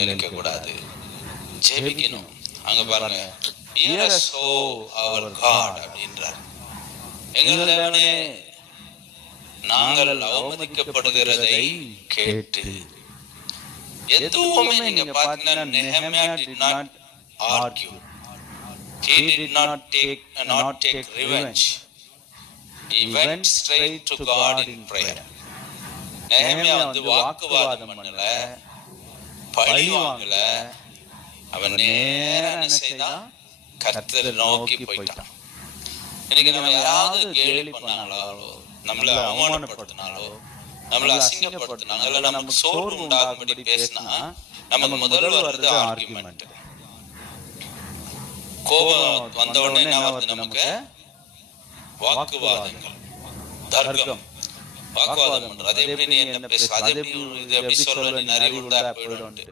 நினைக்க கூடாது, ஜெபிக்கணும். அங்க பாருங்க, hear us o our God அப்படின்றார். எங்கள் தேவனே, நாங்கள் அவமதிக்கப்படுகிறதை கேட்டு. எதுவுமே நீங்க பாத்தீங்கன்னா நெஹெமியா did not argue, he did not take revenge, he went straight to God in prayer. நெஹெமியா வாக்குவாதம் பண்ணல, பழி வாங்கல, அவன் நேரா என்ன செய்தான், கர்த்தரை நோக்கி போயிட்டான். இன்னைக்கு நம்ம யாராவது கேலி பண்ணாங்களோ, நம்மள அவமானப்படுத்தினாலோ, நம்மள அசிங்கப்படுத்தினாங்க, இல்ல நமக்கு சோர்வு உண்டாகும்படி பேசினா, நமக்கு முதல்ல வர்றது ஆர்குமெண்ட். கோபம் வந்த உடனே என்ன வருது நமக்கு? வாக்குவாதங்கள், தர்க்கம், வாக்குவாதம் பண்ற. அது எப்படி நீ என்ன பேச, அது எப்படி இது எப்படி சொல்ல, நீ நிறைய உண்டா போயிடும்.